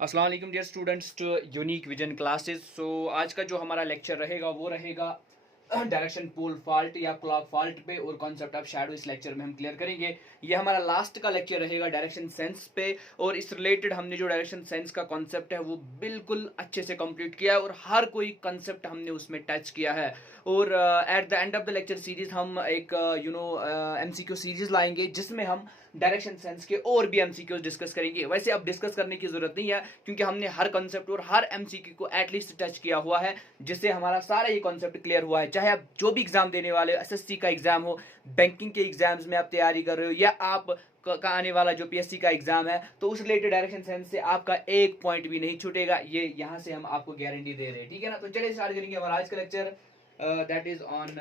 अस्सलाम वालेकुम dear students to unique vision classes. So आज का जो हमारा लेक्चर रहेगा वो रहेगा डायरेक्शन पोल फॉल्ट या क्लॉक फॉल्ट पे और कॉन्सेप्ट ऑफ शैडो इस लेक्चर में हम क्लियर करेंगे। ये हमारा लास्ट का लेक्चर रहेगा डायरेक्शन सेंस पे, और इस रिलेटेड हमने जो डायरेक्शन सेंस का कॉन्सेप्ट है वो बिल्कुल अच्छे से कंप्लीट किया है और हर कोई कॉन्सेप्ट हमने उसमें टच किया है। और at the end of the lecture series हम एक एमसीक्यू सीरीज लाएंगे जिसमें हम डायरेक्शन सेंस के और भी एमसीक्यूज डिस्कस करेंगे। वैसे अब डिस्कस करने की जरूरत नहीं है क्योंकि हमने हर कॉन्सेप्ट और हर एमसीक्यू को एटलीस्ट टच किया हुआ है, जिससे हमारा सारा ये कॉन्सेप्ट क्लियर हुआ है। चाहे आप जो भी एग्जाम देने वाले हो, एसएससी का एग्जाम हो, बैंकिंग के एग्जाम्स में आप तैयारी कर रहे हो, या आप का आने वाला जो पीएससी का एग्जाम है, तो उस रिलेटेड डायरेक्शन सेंस से आपका एक पॉइंट भी नहीं छूटेगा, ये यहाँ से हम आपको गारंटी दे रहे हैं। ठीक है ना। तो चलिए स्टार्ट करेंगे हमारा आज का lecture, that is on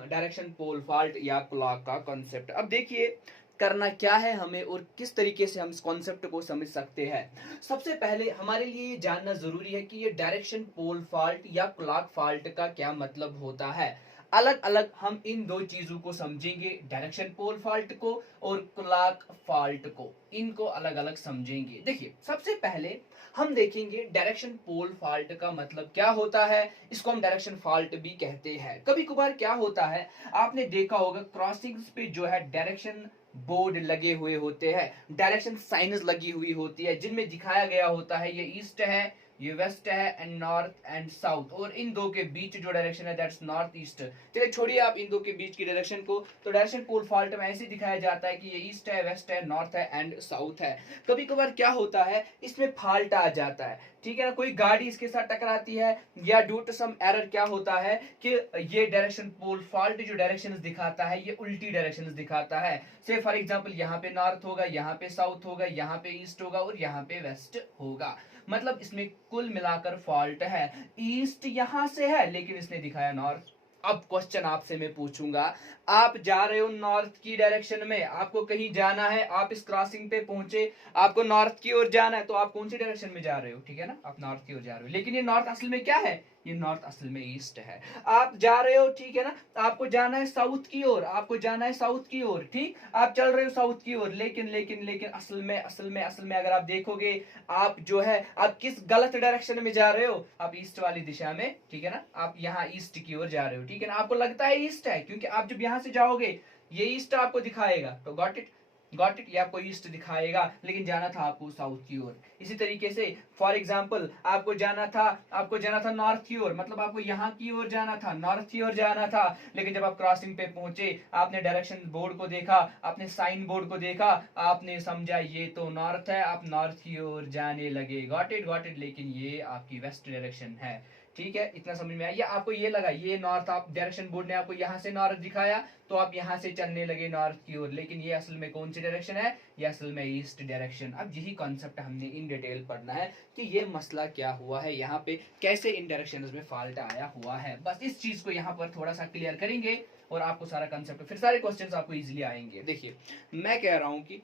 direction pole fault या क्लॉक का कॉन्सेप्ट। अब देखिए करना क्या है हमें और किस तरीके से हम इस कॉन्सेप्ट को समझ सकते हैं। सबसे पहले हमारे लिए जानना जरूरी है कि ये डायरेक्शन पोल फॉल्ट या क्लॉक फॉल्ट का क्या मतलब होता है। अलग अलग हम इन दो चीजों को समझेंगे, डायरेक्शन पोल फॉल्ट को और क्लॉक फॉल्ट को, इनको अलग अलग समझेंगे। देखिए सबसे पहले हम देखेंगे डायरेक्शन पोल फॉल्ट का मतलब क्या होता है। इसको हम डायरेक्शन फॉल्ट भी कहते हैं। कभी कभार क्या होता है, आपने देखा होगा क्रॉसिंग्स पे जो है डायरेक्शन बोर्ड लगे हुए होते हैं, डायरेक्शन साइंस लगी हुई होती है, जिनमें दिखाया गया होता है ये ईस्ट है, ये वेस्ट है, एंड नॉर्थ एंड साउथ, और इन दो के बीच जो डायरेक्शन है दैट्स नॉर्थ ईस्ट। चलिए छोड़िए आप इन दो के बीच की डायरेक्शन को, तो डायरेक्शन पोल फॉल्ट में ऐसे दिखाया जाता है कि ये ईस्ट है, वेस्ट है, नॉर्थ है एंड साउथ है। कभी कभार क्या होता है, इसमें फॉल्ट आ जाता है, ठीक है ना, कोई गाड़ी इसके साथ टकराती है, या ड्यू टू सम एरर क्या होता है कि ये डायरेक्शन पोल फॉल्ट जो डायरेक्शंस दिखाता है ये उल्टी डायरेक्शंस दिखाता है। से फॉर एग्जांपल यहाँ पे नॉर्थ होगा, यहाँ पे साउथ होगा, यहाँ पे ईस्ट होगा और यहाँ पे वेस्ट होगा। मतलब इसमें कुल मिलाकर फॉल्ट है। ईस्ट यहां से है लेकिन इसने दिखाया नॉर्थ। अब क्वेश्चन आपसे मैं पूछूंगा, आप जा रहे हो नॉर्थ की डायरेक्शन में, आपको कहीं जाना है, आप इस क्रॉसिंग पे पहुंचे, आपको नॉर्थ की ओर जाना है, तो आप कौन सी डायरेक्शन में जा रहे हो, ठीक है ना, आप नॉर्थ की ओर जा रहे हो। लेकिन ये नॉर्थ असल में क्या है, ये नॉर्थ असल में ईस्ट है। आप जा रहे हो, ठीक है ना, आपको जाना है साउथ की ओर, आपको जाना है साउथ की ओर, ठीक, आप चल रहे हो साउथ की ओर, लेकिन लेकिन लेकिन असल में अगर आप देखोगे, आप जो है आप किस गलत डायरेक्शन में जा रहे हो, आप ईस्ट वाली दिशा में, ठीक है ना, आप यहाँ ईस्ट की ओर जा रहे हो, ठीक है ना। आपको लगता है ईस्ट है क्योंकि आप जब यहाँ से जाओगे ये ईस्ट आपको दिखाएगा, तो गॉट इट, ये आपको ईस्ट दिखाएगा, लेकिन जाना था आपको साउथ की ओर। इसी तरीके से फॉर एग्जांपल आपको जाना था नॉर्थ की ओर, मतलब आपको यहाँ की ओर जाना था, नॉर्थ की ओर जाना था, लेकिन जब आप क्रॉसिंग पे पहुंचे, आपने डायरेक्शन बोर्ड को देखा, आपने साइन बोर्ड को देखा, आपने समझा ये तो नॉर्थ है, आप नॉर्थ की ओर जाने लगे, गॉट इट, लेकिन ये आपकी वेस्ट डायरेक्शन है। ठीक है, इतना समझ में आया। या आपको ये लगा ये नॉर्थ, आप डायरेक्शन बोर्ड ने आपको यहाँ से नॉर्थ दिखाया, तो आप यहाँ से चलने लगे नॉर्थ की ओर, लेकिन ये असल में कौन सी डायरेक्शन है, ये असल में ईस्ट डायरेक्शन। अब यही कॉन्सेप्ट हमने इन डिटेल पढ़ना है कि ये मसला क्या हुआ है, यहाँ पे कैसे इन डायरेक्शंस में फॉल्ट आया हुआ है। बस इस चीज को यहाँ पर थोड़ा सा क्लियर करेंगे और आपको सारा कॉन्सेप्ट, फिर सारे क्वेश्चंस आपको इजीली आएंगे। देखिए मैं कह रहा हूँ कि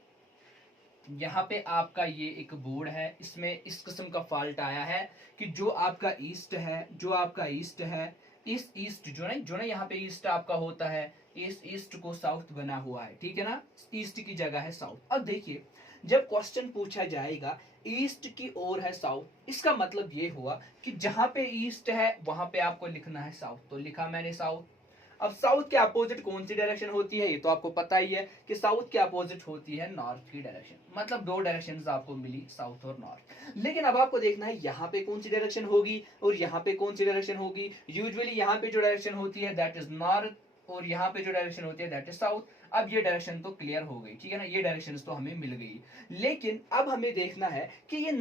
यहाँ पे आपका ये एक बोर्ड है, इसमें इस किस्म का फॉल्ट आया है कि जो आपका ईस्ट है, इस ईस्ट जो ना यहाँ पे ईस्ट आपका होता है, इस ईस्ट को साउथ बना हुआ है, ठीक है ना, ईस्ट की जगह है साउथ। अब देखिए जब क्वेश्चन पूछा जाएगा ईस्ट की ओर है साउथ, इसका मतलब ये हुआ कि जहां पे ईस्ट है वहां पे आपको लिखना है साउथ, तो लिखा मैंने साउथ। अब साउथ के अपोजिट कौन सी डायरेक्शन होती है, ये तो आपको पता ही है कि साउथ के अपोजिट होती है नॉर्थ की डायरेक्शन। मतलब दो डायरेक्शंस आपको मिली, साउथ और नॉर्थ। लेकिन अब आपको देखना है यहाँ पे कौन सी डायरेक्शन होगी और यहाँ पे कौन सी डायरेक्शन होगी। यूजुअली यहाँ पे जो डायरेक्शन होती है दैट इज नॉर्थ, और यहाँ पे जो डायरेक्शन होती है दैट इज साउथ। अब ये डायरेक्शन तो क्लियर हो गई, ठीक है ना, ये डायरेक्शन तो हमें मिल गई। लेकिन अब हमें देखना है कि ये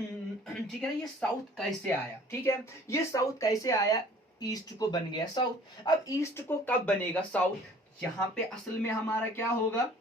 ठीक है ना, ये साउथ कैसे आया, ठीक है, ये साउथ कैसे आया, ईस्ट को बन गया साउथ। अब ईस्ट को कब बनेगा साउथ, यहाँ पे असल में हमारा क्या होगा,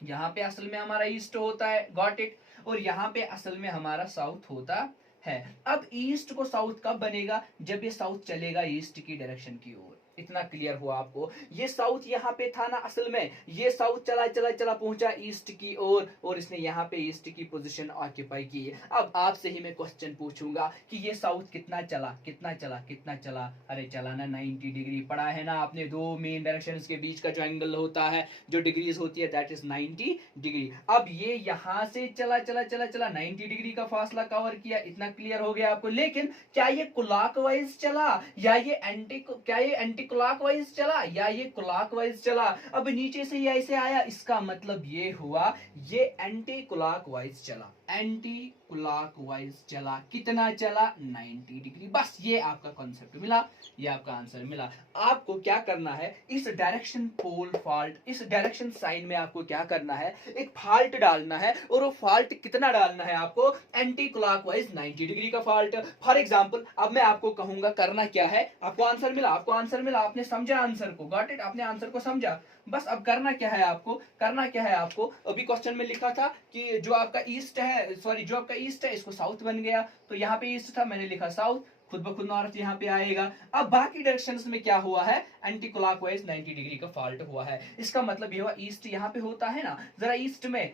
यहाँ पे असल में हमारा ईस्ट होता है, गॉट इट, और यहाँ पे असल में हमारा साउथ होता है। अब ईस्ट को साउथ कब बनेगा, जब ये साउथ चलेगा ईस्ट की डायरेक्शन की ओर। इतना क्लियर हुआ आपको। ये साउथ यहाँ पे था ना, असल में ये साउथ चला चला चला पहुंचा ईस्ट की ओर और इसने यहाँ पे ईस्ट की पोजीशन ऑक्यूपाई की। अब आपसे ही मैं क्वेश्चन पूछूंगा कि ये साउथ कितना चला कितना चला कितना चला। अरे चला ना 90 डिग्री। पढ़ा है ना आपने, दो मेन डायरेक्शंस के बीच का जो एंगल होता है, जो डिग्रीज होती है, दैट इज 90 डिग्री। अब ये यहाँ से चला चला चला चला 90 डिग्री का फासला कवर किया, इतना क्लियर हो गया आपको। लेकिन क्या ये क्लॉकवाइज चला या ये एंटी क्लॉकवाइज चला या ये क्लॉकवाइज चला? अब नीचे से ये ऐसे आया, इसका मतलब ये हुआ ये एंटी क्लॉकवाइज चला, एंटी क्लॉकवाइज चला। कितना चला? 90 डिग्री। बस ये आपका कॉन्सेप्ट मिला, ये आपका आंसर मिला। आपको क्या करना है, इस डायरेक्शन पोल फॉल्ट, इस डायरेक्शन साइन में आपको क्या करना है, एक फॉल्ट डालना है। और वो फॉल्ट कितना डालना है आपको? एंटी क्लॉकवाइज 90 डिग्री का फॉल्ट। फॉर एग्जांपल अब मैं आपको कहूंगा करना क्या है। आपको आंसर मिला, आपको आंसर मिला, आपने समझा आंसर को, गॉट इट, आपने आंसर को समझा। बस अब करना क्या है आपको, करना क्या है आपको, अभी क्वेश्चन में लिखा था कि जो आपका ईस्ट है, सॉरी जो आपका ईस्ट है इसको साउथ बन गया, तो यहाँ पे ईस्ट था, मैंने लिखा साउथ, खुद ब खुद नॉर्थ यहाँ पे आएगा। अब बाकी डायरेक्शंस में क्या हुआ है, एंटी क्लॉकवाइज 90 डिग्री का फॉल्ट हुआ है। इसका मतलब ये हुआ ईस्ट यहाँ पे होता है ना, जरा ईस्ट में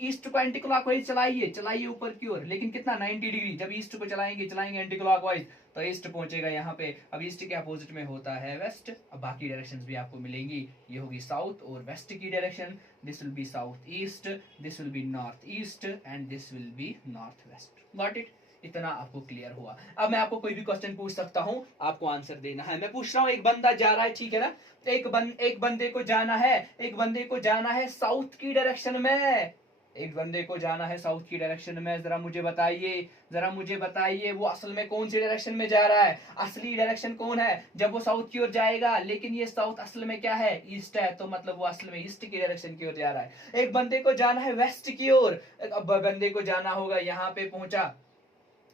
ईस्ट को एंटी क्लॉकवाइज चलाइए, चलाइए ऊपर की ओर, लेकिन कितना 90 डिग्री। जब ईस्ट को चलाएंगे चलाएंगे एंटी क्लॉकवाइज तो ईस्ट पहुंचेगा यहाँ पे। अब ईस्ट के अपोजिट में होता है वेस्ट। अब बाकी डायरेक्शंस भी आपको मिलेंगी, ये होगी साउथ और वेस्ट की direction. This will be south east, this will be north east and this will be north west. Got it? इतना आपको क्लियर हुआ। अब मैं आपको कोई भी क्वेश्चन पूछ सकता हूं, आपको आंसर देना है। मैं पूछ रहा हूं, एक बंदा जा रहा है, ठीक है ना, एक बंदे को जाना है, एक बंदे को जाना है साउथ की डायरेक्शन में, एक बंदे को जाना है साउथ की डायरेक्शन में। जरा मुझे बताइए, जरा मुझे बताइए वो असल में कौन सी डायरेक्शन में जा रहा है? असली डायरेक्शन कौन है जब वो साउथ की ओर जाएगा? लेकिन ये साउथ असल में क्या है? ईस्ट है, तो मतलब वो असल में ईस्ट की डायरेक्शन की ओर जा रहा है। एक बंदे को जाना है वेस्ट की ओर, अब बंदे को जाना होगा, यहाँ पे पहुंचा,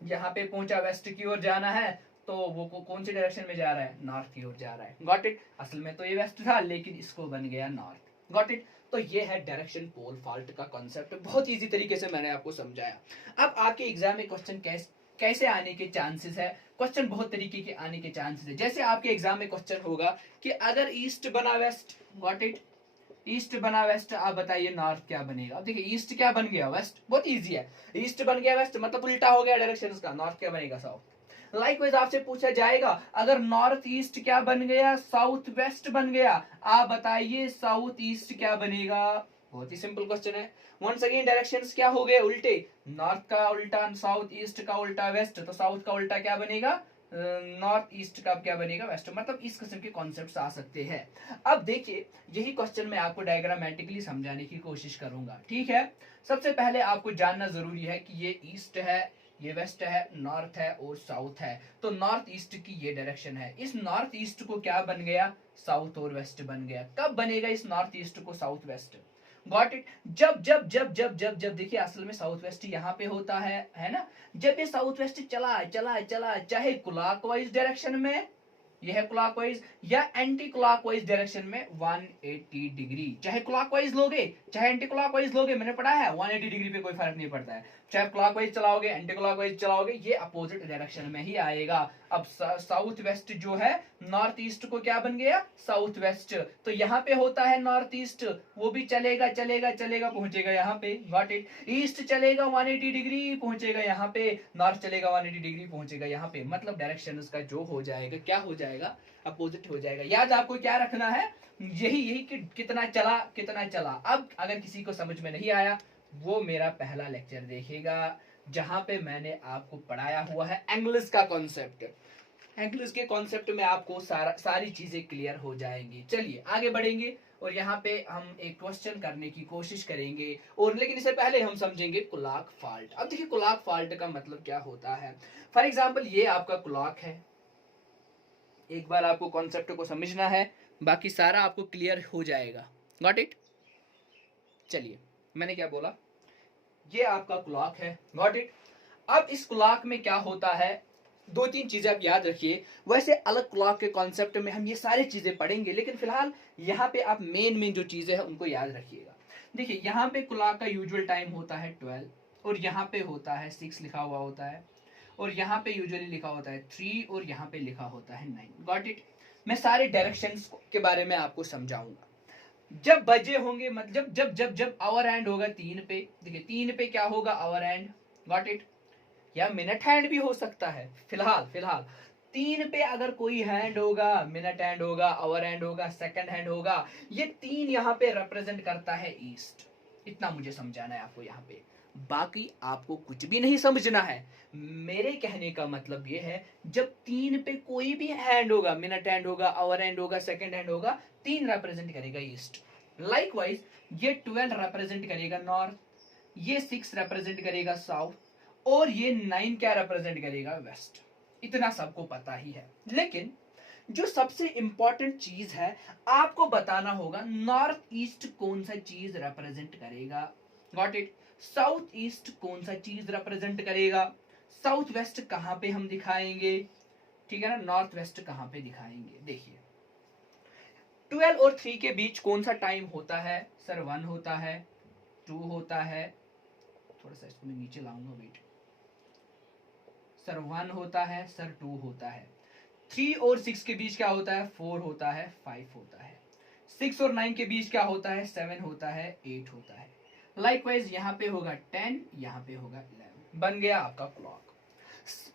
यहाँ पे पहुंचा, वेस्ट की ओर जाना है, तो वो कौन सी डायरेक्शन में जा रहा है? नॉर्थ की ओर जा रहा है। Got it? असल में तो ये वेस्ट था, लेकिन इसको बन गया नॉर्थ। Got it? तो ये है डायरेक्शन पोल फॉल्ट का कॉन्सेप्ट। बहुत इजी तरीके से मैंने आपको समझाया। अब आपके एग्जाम में क्वेश्चन कैसे आने के चांसेस है? क्वेश्चन बहुत तरीके के आने के चांसेस है। जैसे आपके एग्जाम में क्वेश्चन होगा कि अगर ईस्ट बना वेस्ट, गॉट इट, ईस्ट बना वेस्ट, आप बताइए नॉर्थ क्या बनेगा? अब देखिए ईस्ट क्या बन गया? वेस्ट। बहुत इजी है, ईस्ट बन गया वेस्ट मतलब उल्टा हो गया डायरेक्शन का, नॉर्थ क्या बनेगा? साउथ। लाइकवाइज आपसे पूछा जाएगा अगर नॉर्थ ईस्ट क्या बन गया? साउथ वेस्ट बन गया, आप बताइए साउथ ईस्ट क्या बनेगा? बहुत ही सिंपल क्वेश्चन है। वंस अगेन डायरेक्शंस क्या हो गए? उल्टे। नॉर्थ का उल्टा साउथ, ईस्ट का उल्टा वेस्ट, तो साउथ का उल्टा क्या बनेगा? नॉर्थ ईस्ट का क्या बनेगा? वेस्ट। मतलब इस किस्म के कॉन्सेप्ट्स आ सकते हैं। अब देखिए यही क्वेश्चन मैं आपको डायग्रामेटिकली समझाने की कोशिश करूंगा, ठीक है। सबसे पहले आपको जानना जरूरी है कि ये ईस्ट है, ये वेस्ट है, नॉर्थ है और साउथ है। तो नॉर्थ ईस्ट की ये डायरेक्शन है, इस नॉर्थ ईस्ट को क्या बन गया? साउथ और वेस्ट बन गया। कब बनेगा इस नॉर्थ ईस्ट को साउथ वेस्ट? Got it? जब जब जब जब जब जब देखिए असल में साउथ वेस्ट यहाँ पे होता है ना। जब ये साउथ वेस्ट चला चला चला, चाहे क्लॉकवाइज डायरेक्शन में, यह है क्लॉकवाइज, या एंटी क्लॉकवाइज डायरेक्शन में 180 डिग्री, चाहे क्लॉकवाइज लोगे चाहे एंटी क्लॉकवाइज लोगे, मैंने पढ़ा है 180 डिग्री पे कोई फर्क नहीं पड़ता है। चाहे क्लॉकवाइज चलाओगे एंटी क्लॉकवाइज चलाओगे, ये अपोजिट डायरेक्शन में ही आएगा। अब साउथ वेस्ट जो है नॉर्थ ईस्ट को क्या बन गया? South west. तो यहाँ पे होता है नॉर्थ ईस्ट, वो भी चलेगा चलेगा चलेगा पहुंचेगा यहाँ पे। Got it? ईस्ट चलेगा 180 डिग्री पहुंचेगा यहाँ पे, नॉर्थ चलेगा 180 डिग्री पहुंचेगा यहाँ पे। मतलब डायरेक्शन का जो हो जाएगा, क्या हो जाएगा? अपोजिट हो जाएगा। याद आपको क्या रखना है? यही कि कितना चला कितना चला। अब अगर किसी को समझ में नहीं आया, वो मेरा पहला लेक्चर देखेगा जहां पे मैंने आपको पढ़ाया हुआ है एंगल्स का कॉन्सेप्ट। एंगल्स के कॉन्सेप्ट में आपको सारी चीजें क्लियर हो जाएंगी। चलिए आगे बढ़ेंगे और यहाँ पे हम एक क्वेश्चन करने की कोशिश करेंगे, और लेकिन इससे पहले हम समझेंगे क्लॉक फॉल्ट। अब देखिए क्लॉक फॉल्ट का मतलब क्या होता है। फॉर एग्जाम्पल ये आपका क्लॉक है, एक बार आपको कॉन्सेप्ट को समझना है, बाकी सारा आपको क्लियर हो जाएगा। Got it? चलिए मैंने क्या बोला, ये आपका क्लॉक है। Got it? अब इस क्लॉक में क्या होता है, दो तीन चीजें आप याद रखिए। वैसे अलग क्लॉक के कॉन्सेप्ट में हम ये सारी चीजें पढ़ेंगे, लेकिन फिलहाल यहाँ पे आप मेन जो चीजें हैं उनको याद रखिएगा। देखिए यहाँ पे क्लॉक का यूजुअल टाइम होता है 12, और यहाँ पे होता है 6 लिखा हुआ होता है, और यहाँ पे यूजुअली लिखा होता है 3, और यहाँ पे लिखा होता है 9। Got it? मैं सारे डायरेक्शंस के बारे में आपको समझाऊंगा। जब बजे होंगे मतलब जब जब जब आवर हैंड होगा 3 पे, देखिए 3 पे क्या होगा आवर हैंड, गॉट इट, या मिनट हैंड भी हो सकता है। फिलहाल फिलहाल 3 पे अगर कोई हैंड होगा, मिनट हैंड होगा, आवर हैंड होगा, सेकंड हैंड होगा, ये 3 यहाँ पे रिप्रेजेंट करता है ईस्ट। इतना मुझे समझाना है आपको यहाँ पे, बाकी आपको कुछ भी नहीं समझना है। मेरे कहने का मतलब ये है, जब 3 पे कोई भी हैंड होगा, मिनट हैंड होगा, आवर हैंड होगा, सेकंड हैंड होगा, 3 रिप्रेजेंट करेगा ईस्ट। लाइकवाइज ये 12 रिप्रेजेंट करेगा नॉर्थ, ये 6 रिप्रेजेंट करेगा साउथ, और ये 9 क्या रिप्रेजेंट करेगा वेस्ट। इतना सबको पता ही है, लेकिन जो सबसे इंपॉर्टेंट चीज है आपको बताना होगा, नॉर्थ ईस्ट कौन सा चीज रिप्रेजेंट करेगा, गॉट इट, साउथ ईस्ट कौन सा चीज रिप्रेजेंट करेगा, साउथ वेस्ट कहां पे हम दिखाएंगे, ठीक है ना, नॉर्थ वेस्ट कहां पे दिखाएंगे। देखिए 12 और 3 के बीच कौन सा टाइम होता है सर, 1 होता है, 2 होता है, थोड़ा सा इसको मैं नीचे लाऊंगा, वेट सर, 1 होता है सर, 2 होता है, 3 और 6 के बीच क्या होता है, 4 होता है, 5 होता है, 6 और 9 के बीच क्या होता है, 7 होता है, 8 होता है। लाइकवाइज यहाँ पे होगा 10, यहाँ पे होगा 11, बन गया आपका क्लॉक।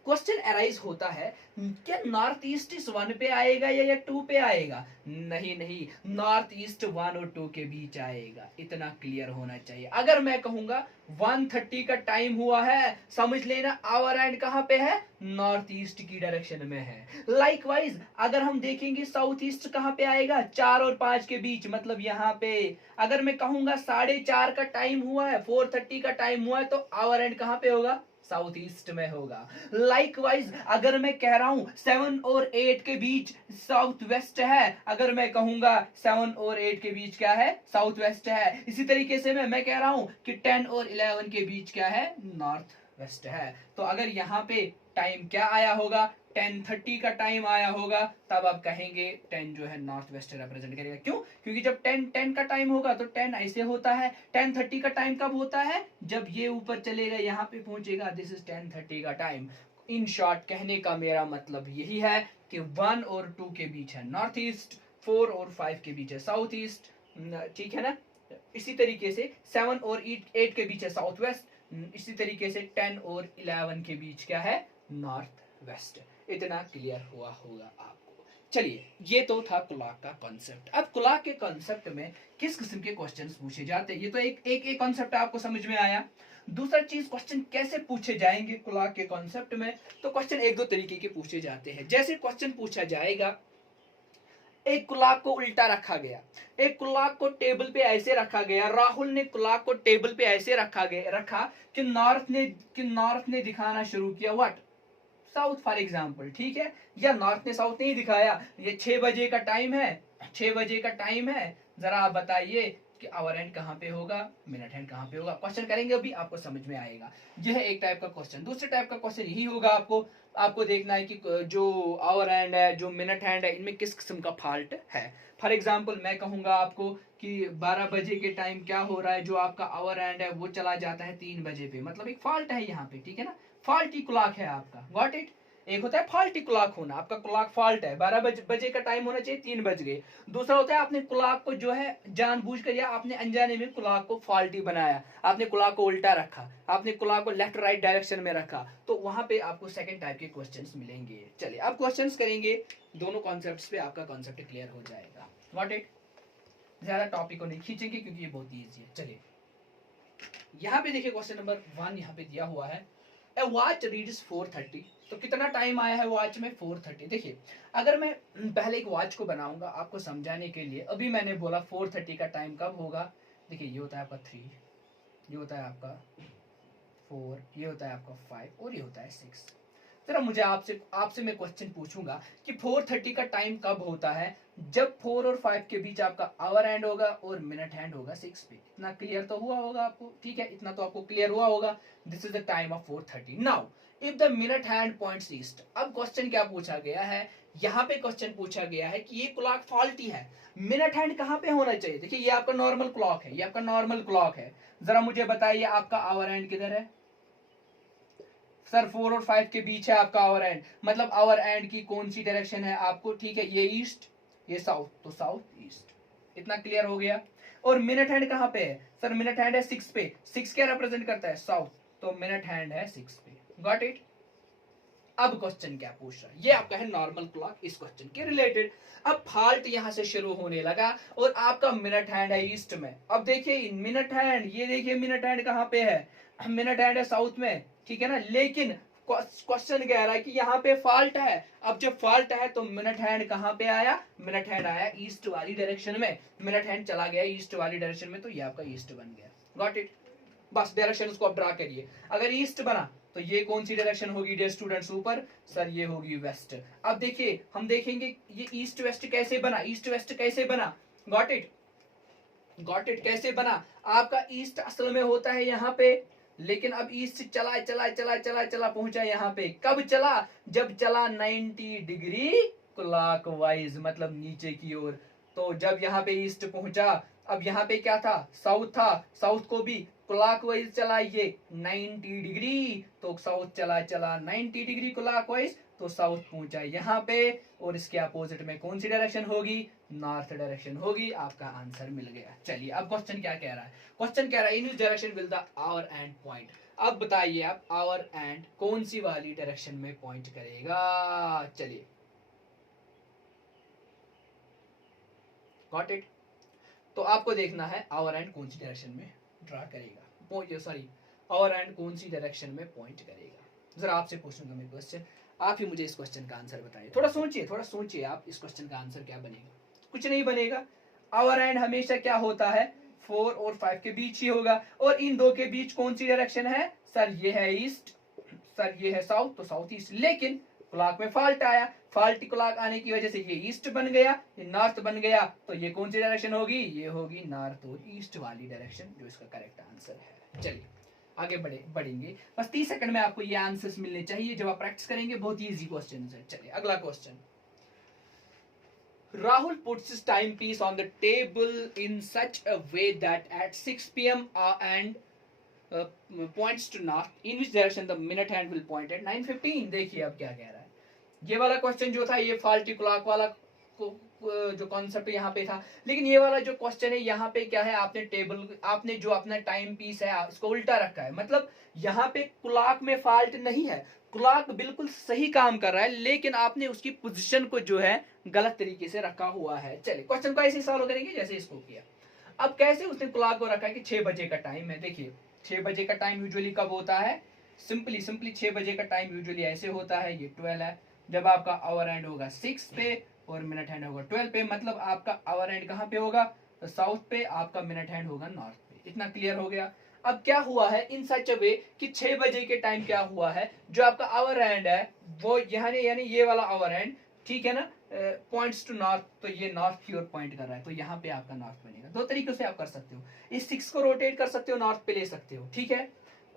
क्वेश्चन अराइज होता है, क्या नॉर्थ ईस्ट इस 1 पे आएगा या 2 पे आएगा, नहीं नहीं, नॉर्थ ईस्ट 1 और 2 के बीच आएगा, इतना क्लियर होना चाहिए। अगर मैं कहूंगा 1:30 का टाइम हुआ है, समझ लेना आवर हैंड कहां पे है, नॉर्थ ईस्ट की डायरेक्शन में है। लाइकवाइज अगर हम देखेंगे साउथ ईस्ट कहां पे आएगा, 4 और 5 के बीच, मतलब यहाँ पे। अगर मैं कहूंगा 4:30 का टाइम हुआ है, 4:30 का टाइम हुआ है, तो आवर हैंड कहां पे होगा, साउथ ईस्ट में होगा। लाइकवाइज अगर मैं कह रहा हूं 7 और 8 के बीच साउथ वेस्ट है, अगर मैं कहूंगा 7 और 8 के बीच क्या है, साउथ वेस्ट है। इसी तरीके से मैं कह रहा हूं कि 10 और 11 के बीच क्या है, नॉर्थ वेस्ट है। तो अगर यहाँ पे टाइम क्या आया होगा, 10:30 का टाइम आया होगा, तब आप कहेंगे 10 जो है नॉर्थ वेस्ट रिप्रेजेंट करेगा। क्यों, क्योंकि जब 10 का टाइम होगा तो 10 ऐसे होता है। 10:30 का टाइम कब होता है, जब ये ऊपर चलेगा, यहाँ पे पहुंचेगा, दिस इज 10:30 का टाइम। इन शॉर्ट कहने का मेरा मतलब यही है कि 1 और 2 के बीच है नॉर्थ ईस्ट, 4 और 5 के बीच है साउथ ईस्ट, ठीक है ना। इसी तरीके से 7 और 8 के बीच है साउथ वेस्ट, इसी तरीके से 10 और 11 के बीच क्या है, नॉर्थ वेस्ट। इतना क्लियर हुआ होगा आपको। चलिए, ये तो था क्लॉक का कॉन्सेप्ट। अब क्लॉक के कॉन्सेप्ट में किस किस्म के क्वेश्चंस पूछे जाते हैं, ये तो एक कॉन्सेप्ट आपको समझ में आया। दूसरा चीज, क्वेश्चन कैसे पूछे जाएंगे क्लॉक के कॉन्सेप्ट में, तो क्वेश्चन एक दो तरीके के पूछे जाते हैं। जैसे क्वेश्चन पूछा जाएगा, एक क्लॉक को उल्टा रखा गया, एक क्लॉक को टेबल पे ऐसे रखा गया, राहुल ने क्लॉक को टेबल पे ऐसे रखा कि नॉर्थ ने दिखाना शुरू किया व्हाट, साउथ फॉर एग्जाम्पल, ठीक है, या नॉर्थ ने साउथ नहीं दिखाया। ये 6 बजे का टाइम है, 6 बजे का टाइम है, जरा आप बताइए कि आवर हैंड कहाँ पे होगा, मिनट हैंड कहाँ पे होगा। क्वेश्चन करेंगे अभी, आपको समझ में आएगा। यह है एक टाइप का क्वेश्चन। दूसरे टाइप का क्वेश्चन यही होगा, आपको देखना है कि जो आवर हैंड है, जो मिनट हैंड है, इनमें किस किस्म का फॉल्ट है। फॉर एग्जाम्पल मैं कहूंगा आपको कि 12 बजे के टाइम क्या हो रहा है, जो आपका आवर हैंड है वो चला जाता है 3 बजे पे, मतलब एक फॉल्ट है यहाँ पे, ठीक है ना, फॉल्टी क्लॉक है आपका, गॉट इट। एक होता है फॉल्टी क्लॉक होना, आपका क्लॉक फॉल्ट है, 12 बजे का टाइम होना चाहिए, 3 बज गए। दूसरा होता है आपने क्लॉक को जो है जानबूझकर या आपने अनजाने में क्लॉक को फॉल्टी बनाया, आपने क्लॉक को उल्टा रखा, आपने क्लॉक को लेफ्ट राइट डायरेक्शन में रखा, तो वहां पे आपको सेकंड टाइप के क्वेश्चंस मिलेंगे। चलिए अब क्वेश्चंस करेंगे, दोनों कॉन्सेप्ट्स पे आपका कॉन्सेप्ट क्लियर हो जाएगा, गॉट इट। ज्यादा टॉपिक को नहीं खींचेंगे क्योंकि ये बहुत ईजी है। चलिए यहाँ पे देखिए क्वेश्चन नंबर 1 यहाँ पे दिया हुआ है, ए वॉच रीड्स 4:30, तो कितना टाइम आया है वॉच में, 4:30। देखिए अगर मैं पहले एक वॉच को बनाऊंगा आपको समझाने के लिए, अभी मैंने बोला 4:30 का टाइम कब होगा, देखिए ये होता है आपका 3, ये होता है आपका 4, ये होता है आपका 5 और ये होता है 6। जरा मुझे आपसे मैं क्वेश्चन पूछूंगा कि 4:30 का टाइम कब होता है, जब 4 और 5 के बीच आपका आवर हैंड होगा और मिनट हैंड होगा 6 पे। इतना क्लियर तो हुआ होगा आपको, ठीक है, इतना तो आपको क्लियर हुआ होगा। This is the time of 4:30। Now if the minute hand points east, अब क्वेश्चन क्या पूछा गया है, यहाँ पे क्वेश्चन पूछा गया है कि ये क्लॉक फॉल्टी है, मिनट हैंड कहाँ पे होना चाहिए। देखिए ये आपका नॉर्मल क्लॉक है, ये आपका नॉर्मल क्लॉक है, जरा मुझे बताइए आपका आवर हैंड किधर है, सर 4 और 5 के बीच है आपका आवर एंड, मतलब आवर एंड की कौन सी डायरेक्शन है आपको, ठीक है, ये ईस्ट ये साउथ, तो साउथ ईस्ट, इतना क्लियर हो गया। और मिनट हैंड कहाँ पे है सर, मिनट हैंड है 6 पे, 6 क्या रिप्रेजेंट करता है, साउथ, तो मिनट हैंड है 6 पे, गॉट इट। अब क्वेश्चन क्या पूछ रहा है, ये आपका है नॉर्मल क्लॉक इस क्वेश्चन के रिलेटेड। अब फॉल्ट यहां से शुरू होने लगा और आपका मिनट हैंड है ईस्ट में। अब देखिए मिनट हैंड, ये देखिए मिनट हैंड कहां पे है, मिनट हैंड है साउथ में, ठीक है ना, लेकिन क्वेश्चन कह रहा है कि यहाँ पे फॉल्ट है। अब जब फॉल्ट है तो मिनट हैंड कहां पे आया, मिनट हैंड आया ईस्ट वाली डायरेक्शन में, मिनट हैंड चला गया ईस्ट वाली डायरेक्शन में, तो ये आपका ईस्ट बन गया, गॉट इट। बस डायरेक्शन उसको आप ड्रा करिए, अगर ईस्ट बना तो ये कौन सी डायरेक्शन होगी डियर स्टूडेंट्स, ऊपर, सर ये होगी वेस्ट। अब देखिए हम देखेंगे ये ईस्ट वेस्ट कैसे बना, ईस्ट वेस्ट कैसे बना, गॉट इट, गॉट इट, कैसे बना। आपका ईस्ट असल में होता है यहाँ पे, लेकिन अब ईस्ट चला चला चला चला चला पहुंचा यहाँ पे, कब चला, जब चला 90 डिग्री क्लॉकवाइज, मतलब नीचे की ओर। तो जब यहाँ पे ईस्ट पहुंचा, अब यहाँ पे क्या था, साउथ था, साउथ को भी क्लॉकवाइज चला ये 90 डिग्री, तो साउथ चला चला 90 डिग्री क्लॉकवाइज, तो साउथ पहुंचा यहाँ पे, और इसके अपोजिट में कौन सी डायरेक्शन होगी, नॉर्थ डायरेक्शन होगी। आपका आंसर मिल गया। चलिए अब क्वेश्चन क्या कह रहा है, क्वेश्चन कह रहा है in which direction will the hour hand point. अब बताइए आप आवर एंड कौन सी वाली डायरेक्शन में पॉइंट करेगा, चलिए, गॉट इट। तो आपको देखना है आवर एंड कौन सी डायरेक्शन में ड्रा करेगा, सॉरी आवर एंड कौन सी डायरेक्शन में पॉइंट करेगा। जरा आपसे पूछूंगा मैं क्वेश्चन, आप ही मुझे इस क्वेश्चन का आंसर बताइए। थोड़ा सोचिए आप इस क्वेश्चन का आंसर क्या बनेगा, कुछ नहीं बनेगा। आवर एंड हमेशा क्या होता है, 4 और 5 के बीच ही होगा, और इन दो के बीच कौन सी डायरेक्शन है, सर ये है ईस्ट, सर ये है साउथ, तो साउथ ईस्ट। लेकिन क्लॉक में फॉल्ट आया, फॉल्ट क्लॉक आने की वजह से ये ईस्ट बन गया, ये नॉर्थ बन गया, तो ये कौन सी डायरेक्शन होगी, ये होगी नॉर्थ और ईस्ट वाली डायरेक्शन, जो इसका करेक्ट आंसर है। चलिए आगे बढ़ेंगे, बस 30 सेकंड में आपको ये आंसर्स मिलने चाहिए जब आप प्रैक्टिस करेंगे, बहुत ही इजी क्वेश्चन है। चलिए अगला question, Rahul puts his timepiece on the table in such a way that at 6 p.m. And points to north. In which direction the minute hand will point at 9:15? देखिए अब क्या कह रहा है, ये वाला क्वेश्चन जो था ये फाल्टी क्लॉक वाला जो कॉन्सेप्ट यहाँ पे था, लेकिन ये वाला जो क्वेश्चन है यहाँ पे क्या है, आपने टेबल, आपने जो अपना टाइम पीस है इसको उल्टा रखा है, मतलब यहाँ पे क्लॉक में फॉल्ट नहीं है, क्लॉक बिल्कुल सही काम कर रहा है, लेकिन आपने उसकी पोजीशन को जो है गलत तरीके से रखा हुआ है। चलिए क्वेश्चन को ऐसे सॉल्व करेंगे जैसे इसको किया। अब कैसे उसने क्लॉक को रखा है कि 6 बजे का टाइम है, देखिए 6 बजे का टाइम यूजुअली कब होता है, सिंपली 6 बजे का टाइम यूजुअली ऐसे होता है, ये 12 है, जब आपका आवर एंड होगा 6 पे और मिनट हैंड होगा 12 पे, मतलब आपका आवर एंड कहाँ पे होगा, तो साउथ पे, आपका मिनट हैंड होगा नॉर्थ पे। इतना क्लियर हो गया। अब क्या हुआ है इन सच अ वे कि 6 बजे के टाइम क्या हुआ है, जो आपका आवर एंड है वो यानी ये वाला आवर एंड, ठीक है ना, पॉइंट्स टू नॉर्थ, तो ये नॉर्थ की ओर पॉइंट कर रहा है, तो यहाँ पे आपका नॉर्थ बनेगा। दो तरीकों से आप कर सकते हो, इस 6 को रोटेट कर सकते हो, नॉर्थ पे ले सकते हो, ठीक है,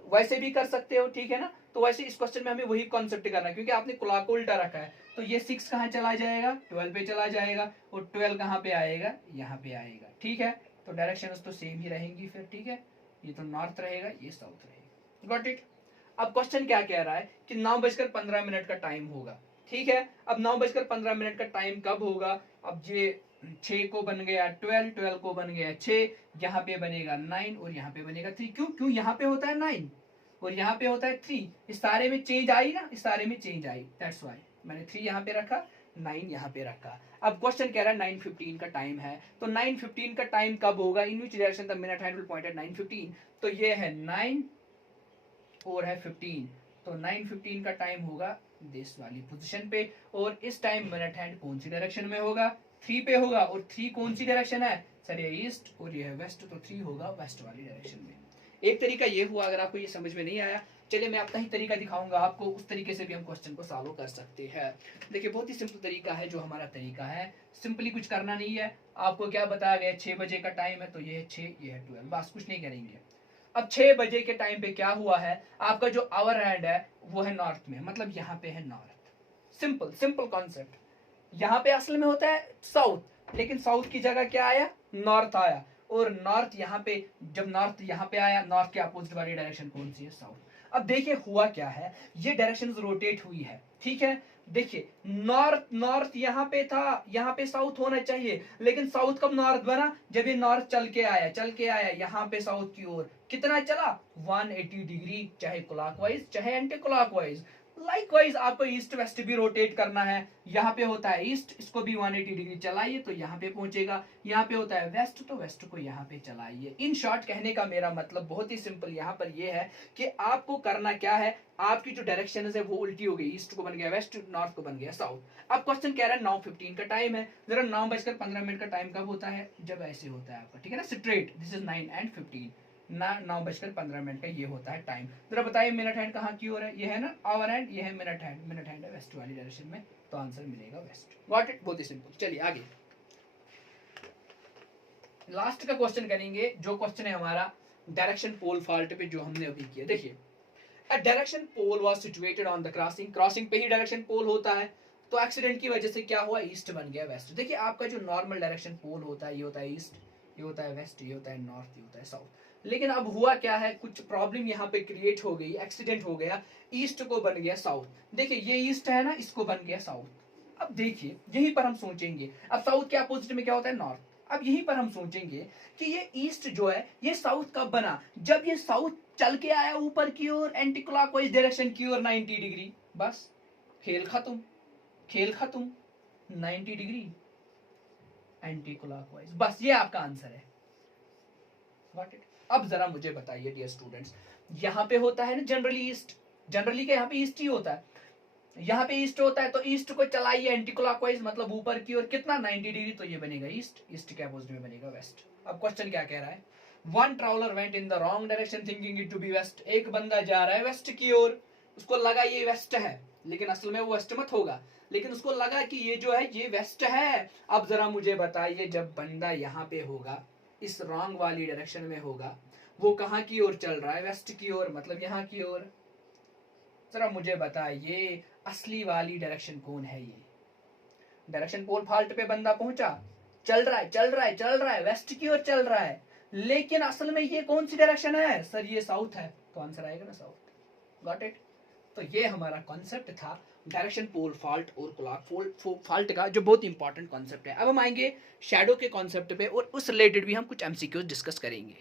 वैसे भी कर सकते हो, ठीक है ना। तो वैसे इस क्वेश्चन में हमें वही कॉन्सेप्ट करना है, क्योंकि आपने क्लॉक को उल्टा रखा है, तो ये 6 कहाँ चला जाएगा, 12 पे चला जाएगा, और 12 कहाँ पे आएगा, यहाँ पे आएगा, ठीक है। तो डायरेक्शन तो सेम ही रहेंगी फिर, ठीक है, ये तो नॉर्थ रहेगा, ये साउथ रहेगा, गॉट इट। अब क्वेश्चन क्या कह रहा है कि 9:15 का टाइम होगा, ठीक है। अब 9:15 का टाइम कब होगा, अब ये 6 को बन गया 12, 12 को बन गया 6, यहाँ पे बनेगा 9 और यहाँ पे बनेगा 3। क्यों यहाँ पे होता है 9 और यहाँ पे होता है 3, इस सारे में चेंज आई ना, इस सारे में चेंज आई, दैट्स व्हाई मैंने 3 यहाँ पे रखा, 9 यहाँ पे रखा। अब क्वेश्चन कह रहा है 9:15 का टाइम है, तो 9:15 का टाइम कब होगा, in which direction the minute hand will point at 9:15, तो ये है 9 और है 15, तो 9:15 का टाइम होगा दिस वाली पोजीशन पे, और इस टाइम मिनट हैंड कौन सी डायरेक्शन में होगा, 3 पे होगा, और 3 कौन सी डायरेक्शन है, सर ये ईस्ट और ये है वेस्ट, तो 3 होगा वेस्ट वाली डायरेक्शन में। एक तरीका ये हुआ, अगर आपको ये समझ में नहीं आया, चलिए मैं अपना ही तरीका दिखाऊंगा आपको, उस तरीके से भी हम क्वेश्चन को सॉल्व कर सकते हैं। देखिए बहुत ही सिंपल तरीका है जो हमारा तरीका है, सिंपली कुछ करना नहीं है, आपको क्या बताया गया, 6 बजे का टाइम है, तो ये है 6, ये है 12, बस कुछ नहीं करेंगे। अब 6 बजे के टाइम पे क्या हुआ है, आपका जो आवर हैंड है वो है नॉर्थ में, मतलब यहाँ पे है नॉर्थ, सिंपल कॉन्सेप्ट। यहाँ पे असल में होता है साउथ, लेकिन साउथ की जगह क्या आया, नॉर्थ आया, और नॉर्थ यहाँ पे, जब नॉर्थ यहाँ पे आया, नॉर्थ के अपोजिट वाली डायरेक्शन कौन सी है, साउथ। अब देखिए हुआ क्या है, ये डायरेक्शन रोटेट हुई है, ठीक है। देखिए नॉर्थ नॉर्थ यहाँ पे था, यहाँ पे साउथ होना चाहिए, लेकिन साउथ कब नॉर्थ बना, जब ये नॉर्थ चल के आया यहाँ पे साउथ की ओर, कितना चला 180 डिग्री, चाहे क्लॉकवाइज चाहे एंटी क्लॉकवाइज। लाइकवाइज आपको ईस्ट वेस्ट भी रोटेट करना है, यहाँ पे होता है ईस्ट, इसको भी 180 डिग्री चलाइए तो यहाँ पे पहुंचेगा, यहाँ पे होता है वेस्ट तो वेस्ट को यहाँ पे चलाइए। इन शॉर्ट कहने का मेरा मतलब बहुत ही सिंपल यहाँ पर ये है कि आपको करना क्या है, आपकी जो डायरेक्शन है वो उल्टी हो गई, ईस्ट को बन गया वेस्ट, नॉर्थ को बन गया साउथ। अब क्वेश्चन कह रहा है 9:15 का टाइम है, जरा 9:15 का टाइम कब होता है, जब ऐसे होता है आपका, ठीक है ना, स्ट्रेट, दिस इज 9:15 ना, 9:15 का ये होता है टाइम। जरा बताइए मिनट हैंड कहाँ की ओर है, ये है ना आवर हैंड, ये है मिनट हैंड, मिनट हैंड है वेस्ट वाली डायरेक्शन में, तो आंसर मिलेगा वेस्ट। गॉट इट, बहुत ही सिंपल। चलिए आगे लास्ट का क्वेश्चन करेंगे, जो क्वेश्चन है हमारा डायरेक्शन पोल फॉल्ट पे जो हमने अभी किया। देखिए a direction pole was situated on the crossing, crossing पे ही डायरेक्शन पोल होता है, तो एक्सीडेंट की वजह से क्या हुआ, ईस्ट बन गया वेस्ट। देखिए आपका जो नॉर्मल डायरेक्शन पोल होता है, ये होता है ईस्ट, ये होता है वेस्ट, ये होता है नॉर्थ, ये होता है साउथ। लेकिन अब हुआ क्या है, कुछ प्रॉब्लम यहाँ पे क्रिएट हो गई, एक्सीडेंट हो गया, ईस्ट को बन गया साउथ। देखिए ये ईस्ट है ना, इसको बन गया साउथ। अब देखिए यहीं पर हम सोचेंगे, अब साउथ के अपोजिट में क्या होता है नॉर्थ। अब यहीं पर हम सोचेंगे कि ये ईस्ट जो है ये साउथ कब बना, जब ये साउथ चल के आया ऊपर की ओर एंटी क्लॉकवाइज डायरेक्शन की ओर 90 डिग्री, बस खेल खत्म, खेल खत्म, 90 डिग्री एंटी क्लॉकवाइज, बस ये आपका आंसर है। Got it? अब जरा मुझे बताइए डियर स्टूडेंट्स, यहाँ पे होता है ना जनरली ईस्ट, जनरली क्या यहाँ पे ईस्ट ही होता है, यहाँ पे ईस्ट होता है, तो ईस्ट को चलाइए एंटी क्लॉकवाइज मतलब ऊपर की ओर कितना 90 डिग्री, तो ये बनेगा ईस्ट, ईस्ट के अपोजिट में बनेगा वेस्ट। अब क्वेश्चन क्या कह रहा है, one traveller went in the wrong direction thinking it to be west, एक बंदा जा रहा है वेस्ट की ओर, उसको लगा ये वेस्ट है, लेकिन असल में वो वेस्ट मत होगा, लेकिन उसको लगा कि ये जो है ये वेस्ट है। अब जरा मुझे बताइए जब बंदा यहाँ पे होगा, इस रॉन्ग वाली डायरेक्शन में होगा, वो कहाँ की ओर चल रहा है, वेस्ट की ओर, मतलब यहाँ की ओर। जरा मुझे बताइए असली वाली डायरेक्शन कौन है, ये डायरेक्शन पोल फॉल्ट पे बंदा पहुंचा, चल रहा है चल रहा है चल रहा है, वेस्ट की ओर चल रहा है, लेकिन असल में ये कौन सी डायरेक्शन है, सर ये साउथ है, तो आंसर आएगा ना साउथ। Got it? तो ये हमारा कॉन्सेप्ट था डायरेक्शन पोल फॉल्ट और क्लॉक फॉल्ट का, जो बहुत इंपॉर्टेंट कॉन्सेप्ट है। अब हम आएंगे शैडो के कॉन्सेप्ट पे, और उस रिलेटेड भी हम कुछ एमसीक्यूज डिस्कस करेंगे।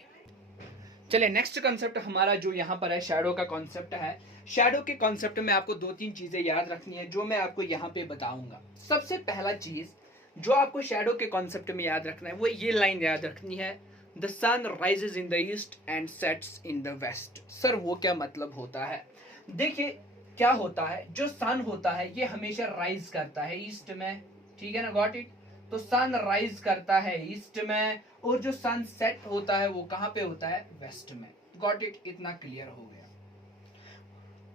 चलिए नेक्स्ट कॉन्सेप्ट हमारा जो यहाँ पर है शैडो का कॉन्सेप्ट है। शैडो के कॉन्सेप्ट में आपको 2-3 चीजें याद रखनी है, जो मैं आपको यहाँ पे बताऊंगा। सबसे पहला चीज जो आपको शैडो के कॉन्सेप्ट में याद रखना है, वो ये लाइन याद रखनी है, the sun rises in the east and sets in the west. Sir वो क्या मतलब होता है? देखिए क्या होता है, जो सन होता है ये हमेशा राइज करता है ईस्ट में, ठीक है ना, गॉट इट? तो सन राइज करता है ईस्ट में, और जो सन सेट होता है वो कहां पे होता है, वेस्ट में। Got it? इतना क्लियर हो गया।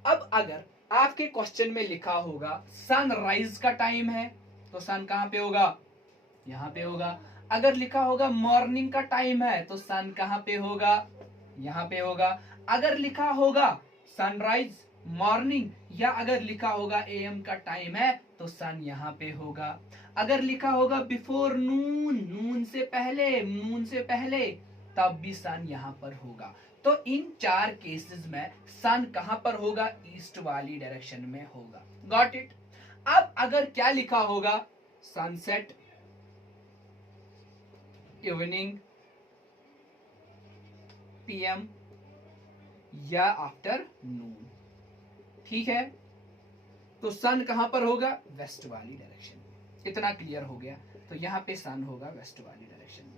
अब अगर आपके क्वेश्चन में लिखा होगा सन राइज का टाइम है, तो सन कहां पे होगा, यहां पे होगा। अगर लिखा होगा मॉर्निंग का टाइम है, तो सन कहां पे होगा, यहां पे होगा। अगर लिखा होगा सनराइज मॉर्निंग, या अगर लिखा होगा एएम का टाइम है, तो सन यहाँ पे होगा। अगर लिखा होगा बिफोर नून, नून से पहले, नून से पहले, तब भी सन यहाँ पर होगा। तो इन 4 केसेस में सन कहां पर होगा, ईस्ट वाली डायरेक्शन में होगा। Got it? अब अगर क्या लिखा होगा, सनसेट, इवनिंग, पीएम या आफ्टर नून, ठीक है, तो सन कहां पर होगा, वेस्ट वाली डायरेक्शन में। इतना क्लियर हो गया? तो यहां पे सन होगा वेस्ट वाली डायरेक्शन में।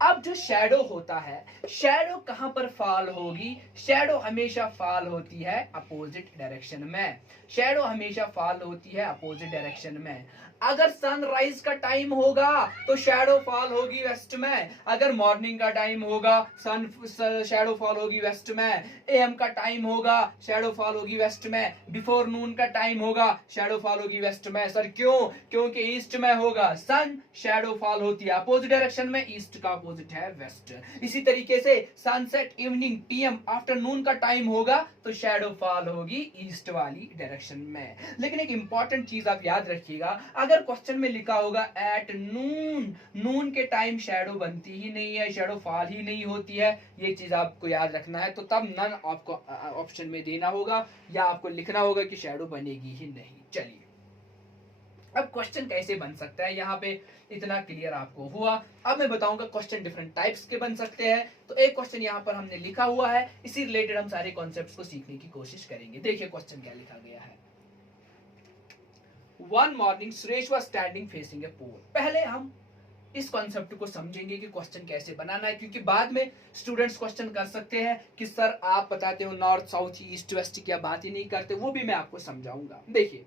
अब जो शैडो होता है, शैडो कहां पर फॉल होगी, शैडो हमेशा फॉल होती है अपोजिट डायरेक्शन में। शैडो हमेशा फॉल होती है अपोजिट डायरेक्शन में। अगर सनराइज का टाइम होगा तो शैडो फॉल होगी वेस्ट में। अगर मॉर्निंग का टाइम होगा शैडो फॉल होगी वेस्ट में। एएम का टाइम होगा शैडो फॉल होगी वेस्ट में। बिफोर नून का टाइम होगा शैडो फॉल होगी वेस्ट में। सर क्यों? क्योंकि ईस्ट में होगा सन, शैडो फॉल होती है अपोजिट डायरेक्शन में, ईस्ट का अपोजिट है वेस्ट। इसी तरीके से सनसेट, इवनिंग, पीएम, आफ्टरनून का टाइम होगा तो शैडो फॉल होगी ईस्ट वाली डायरेक्शन में। लेकिन एक इंपॉर्टेंट चीज आप याद रखिएगा, अगर क्वेश्चन में लिखा होगा एट नून, नून के टाइम शैडो बनती ही नहीं है, शैडो फॉल ही नहीं होती है, ये चीज आपको याद रखना है। तो तब नन आपको ऑप्शन में देना होगा या आपको लिखना होगा कि शैडो बनेगी ही नहीं। चलिए अब क्वेश्चन कैसे बन सकता है, यहाँ पे इतना क्लियर आपको हुआ। अब मैं बताऊंगा क्वेश्चन डिफरेंट टाइप्स के बन सकते हैं। तो एक क्वेश्चन यहाँ पर हमने लिखा हुआ है, इसी रिलेटेड हम सारे कॉन्सेप्ट्स को सीखने की कोशिश करेंगे। देखिए क्वेश्चन क्या लिखा गया है। One morning Suresh was standing facing a pole. पहले हम इस कॉन्सेप्ट को समझेंगे कि क्वेश्चन कैसे बनाना है, क्योंकि बाद में स्टूडेंट्स क्वेश्चन कर सकते हैं कि सर आप बताते हो नॉर्थ साउथ ईस्ट वेस्ट की बात ही नहीं करते, वो भी मैं आपको समझाऊंगा। देखिए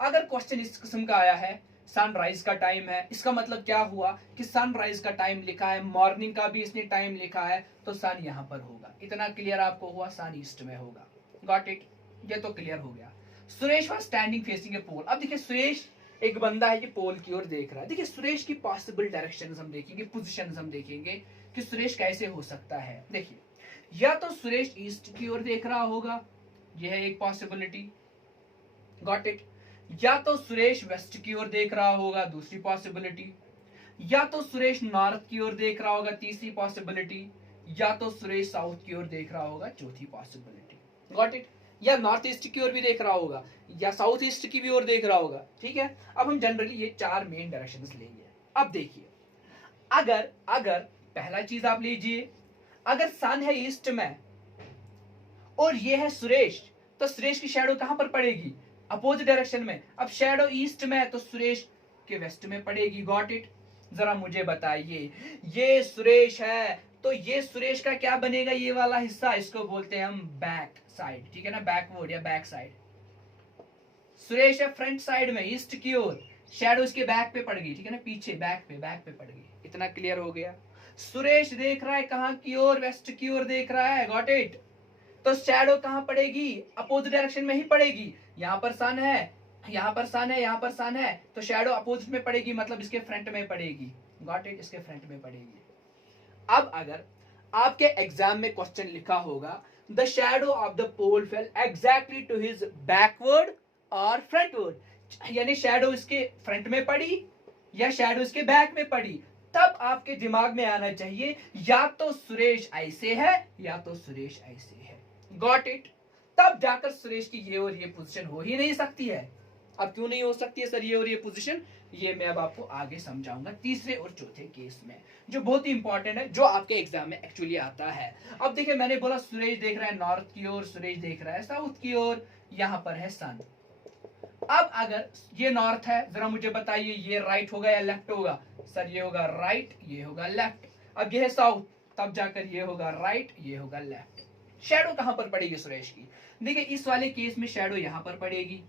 अगर क्वेश्चन इस किस्म का आया है, सनराइज का टाइम है, इसका मतलब क्या हुआ कि सनराइज का टाइम लिखा है, मॉर्निंग का भी इसने टाइम लिखा है, तो सन यहां पर होगा। इतना क्लियर आपको हुआ, सन ईस्ट में होगा। गॉट इट, ये तो क्लियर हो गया। Suresh was standing facing a पोल। अब देखिए सुरेश एक बंदा है, ये पोल की ओर देख रहा है। देखिए सुरेश की पॉसिबल डायरेक्शन हम देखेंगे, पोजिशन हम देखेंगे कि सुरेश कैसे हो सकता है। देखिए या तो सुरेश ईस्ट की ओर देख रहा होगा, यह है एक पॉसिबिलिटी। Got it. या तो सुरेश वेस्ट की ओर देख रहा होगा, दूसरी पॉसिबिलिटी। या तो सुरेश नॉर्थ की ओर देख रहा होगा, तीसरी पॉसिबिलिटी। या तो सुरेश साउथ की ओर देख रहा होगा, चौथी पॉसिबिलिटी। Got it. या नॉर्थ ईस्ट की ओर भी देख रहा होगा, या साउथ ईस्ट की भी ओर देख रहा होगा। ठीक है, अब हम जनरली ये चार मेन डायरेक्शंस लेंगे। अब देखिए अगर अगर पहला चीज आप लीजिए, अगर सन है ईस्ट में और ये है सुरेश, तो सुरेश की शैडो कहां पर पड़ेगी, अपोजिट डायरेक्शन में। अब शैडो ईस्ट में है तो सुरेश के वेस्ट में पड़ेगी। Got it. जरा मुझे बताइए, ये सुरेश है तो ये सुरेश का क्या बनेगा, ये वाला हिस्सा, इसको बोलते हैं हम बैक साइड। ठीक है ना, बैकवर्ड या बैक साइड। सुरेश है फ्रंट साइड में ईस्ट की ओर, शैडो इसके बैक पे पड़ गई। ठीक है ना, पीछे बैक पे पड़ गई। इतना क्लियर हो गया। सुरेश देख रहा है कहां की ओर, वेस्ट की ओर देख रहा है। Got it. तो शैडो कहां पड़ेगी, अपोजिट डायरेक्शन में ही पड़ेगी। यहां पर सन है, यहां पर सन है, यहां पर सन है, तो शैडो अपोजिट में पड़ेगी, मतलब इसके फ्रंट में पड़ेगी। गॉट इट, इसके फ्रंट में पड़ेगी। अब अगर आपके एग्जाम में क्वेश्चन लिखा होगा the shadow of the pole fell exactly to his backward और फ्रंटवर्ड, यानी शैडो इसके फ्रंट में पड़ी या शैडो इसके बैक में पड़ी, तब आपके दिमाग में आना चाहिए या तो सुरेश ऐसे है या तो सुरेश ऐसे है। Got it. तब जाकर सुरेश की ये और ये पोजीशन हो ही नहीं सकती है। अब क्यों नहीं हो सकती है सर ये और ये पोजीशन, ये मैं अब आपको आगे समझाऊंगा तीसरे और चौथे केस में, जो बहुत ही इंपॉर्टेंट है, जो आपके एग्जाम में एक्चुअली आता है। अब देखिए मैंने बोला सुरेश देख रहा है नॉर्थ की ओर, सुरेश देख रहा है साउथ की ओर, यहां पर है सन। अब अगर ये नॉर्थ है, जरा मुझे बताइए ये राइट होगा या लेफ्ट होगा, सर ये होगा राइट, ये होगा लेफ्ट। अब ये है साउथ, तब जाकर ये होगा राइट, ये होगा लेफ्ट। शैडो कहां पर पड़ेगी सुरेश की, देखिए इस वाले केस में शैडो यहां पर पड़ेगी,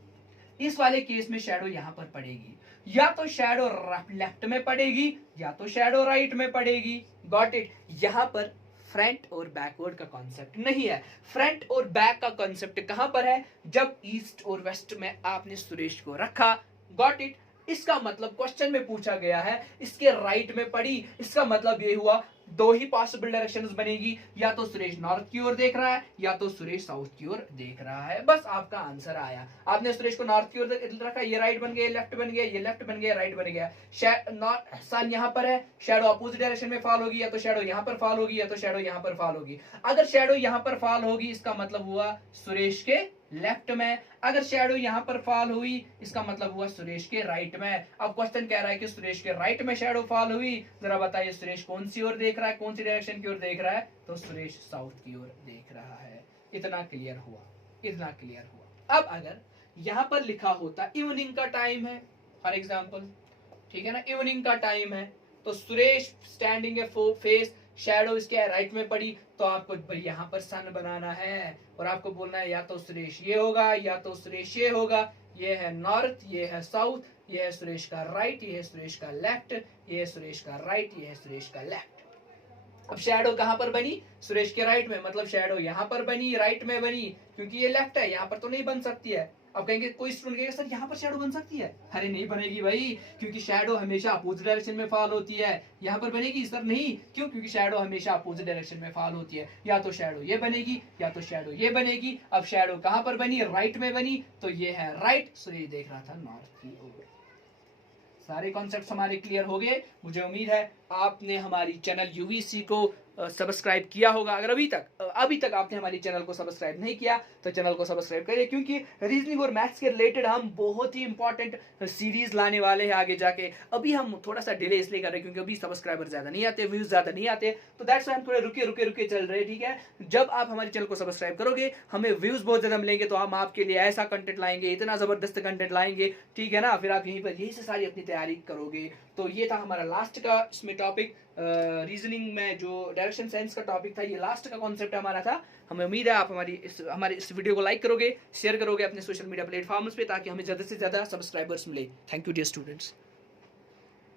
इस वाले केस में शैडो यहां पर पड़ेगी। या तो शैडो लेफ्ट में पड़ेगी या तो शैडो राइट में पड़ेगी। Got it. यहां पर फ्रंट और बैकवर्ड का कॉन्सेप्ट नहीं है। फ्रंट और बैक का कॉन्सेप्ट कहां पर है, जब ईस्ट और वेस्ट में आपने सुरेश को रखा। Got it. इसका मतलब क्वेश्चन में पूछा गया है इसके राइट में पड़ी, इसका मतलब ये हुआ दो ही पॉसिबल डायरेक्शंस बनेगी, या तो सुरेश नॉर्थ की ओर देख रहा है या तो सुरेश साउथ की ओर देख रहा है। बस आपका आंसर आया। आपने सुरेश को नॉर्थ की ओर रखा, ये राइट बन गया, लेफ्ट बन गया, ये लेफ्ट बन गया, राइट बन गया। सन यहाँ पर है, शैडो अपोजिट डायरेक्शन में फॉल होगी, या तो शैडो यहाँ पर फॉल होगी या तो शैडो यहाँ पर फॉल होगी। अगर शैडो यहाँ पर फॉल होगी इसका मतलब हुआ सुरेश के लेफ्ट में, अगर शैडो यहां पर फॉल हुई इसका मतलब हुआ सुरेश के राइट में। अब क्वेश्चन कह रहा है कि सुरेश के राइट में शैडो फॉल हुई, जरा बताइए सुरेश कौन सी ओर देख रहा है, कौन सी डायरेक्शन की ओर देख रहा है, तो सुरेश साउथ की ओर देख रहा है। इतना क्लियर हुआ, इतना क्लियर हुआ। अब अगर यहां पर लिखा होता इवनिंग का टाइम है फॉर एग्जाम्पल, ठीक है ना, इवनिंग का टाइम है, तो सुरेश स्टैंडिंग ए फेस, शैडो इसके राइट में पड़ी, तो आपको यहाँ पर सन बनाना है और आपको बोलना है या तो सुरेश ये होगा या तो सुरेश ये होगा। ये है नॉर्थ, ये है साउथ, ये है सुरेश का राइट, ये है सुरेश का लेफ्ट, ये है सुरेश का राइट, ये है सुरेश का लेफ्ट। अब शैडो कहां पर बनी, सुरेश के राइट में, मतलब शैडो यहां पर बनी, राइट में बनी, क्योंकि ये लेफ्ट है, यहां पर तो नहीं बन सकती है। अब कहेंगे, कोई स्टूडेंट कहेगा सर यहाँ पर शैडो बन सकती है, अरे नहीं बनेगी भाई, क्योंकि शैडो हमेशा अपोजिट डायरेक्शन में फॉल होती है। यहाँ पर बनेगी सर? नहीं, क्यों? क्योंकि शैडो हमेशा अपोजिट डायरेक्शन में फॉल होती है। या तो शैडो ये बनेगी या तो शैडो ये बनेगी। अब शैडो कहाँ पर बनी? राइट में बनी, तो ये है राइट, सो ये देख रहा था नॉर्थ की ओर। सारे कॉन्सेप्ट्स हमारे क्लियर हो गए। मुझे उम्मीद है आपने हमारी चैनल यूवीसी को सब्सक्राइब किया होगा। अगर अभी तक आपने हमारी चैनल को सब्सक्राइब नहीं किया तो चैनल को सब्सक्राइब करिए, क्योंकि रीजनिंग और मैथ्स के रिलेटेड हम बहुत ही इंपॉर्टेंट सीरीज लाने वाले हैं आगे जाके। अभी हम थोड़ा सा डिले इसलिए कर रहे हैं क्योंकि अभी सब्सक्राइबर ज्यादा नहीं आते, व्यूज ज्यादा नहीं आते, तो दैट्स व्हाई हम थोड़े रुके चल रहे हैं, ठीक है। जब आप हमारे चैनल को सब्सक्राइब करोगे, हमें व्यूज बहुत ज्यादा मिलेंगे, तो हम आपके लिए ऐसा कंटेंट लाएंगे, इतना जबरदस्त कंटेंट लाएंगे, ठीक है ना। फिर आप यहीं पर यही से सारी अपनी तैयारी करोगे। तो ये था हमारा लास्ट का इसमें टॉपिक, रीजनिंग में जो डायरेक्शन सेंस का टॉपिक था, ये लास्ट का कॉन्सेप्ट हमारा था। हमें उम्मीद है आप हमारे इस वीडियो को लाइक करोगे, शेयर करोगे अपने सोशल मीडिया प्लेटफॉर्म्स पे, ताकि हमें ज़्यादा से ज़्यादा सब्सक्राइबर्स मिले। Thank you dear students.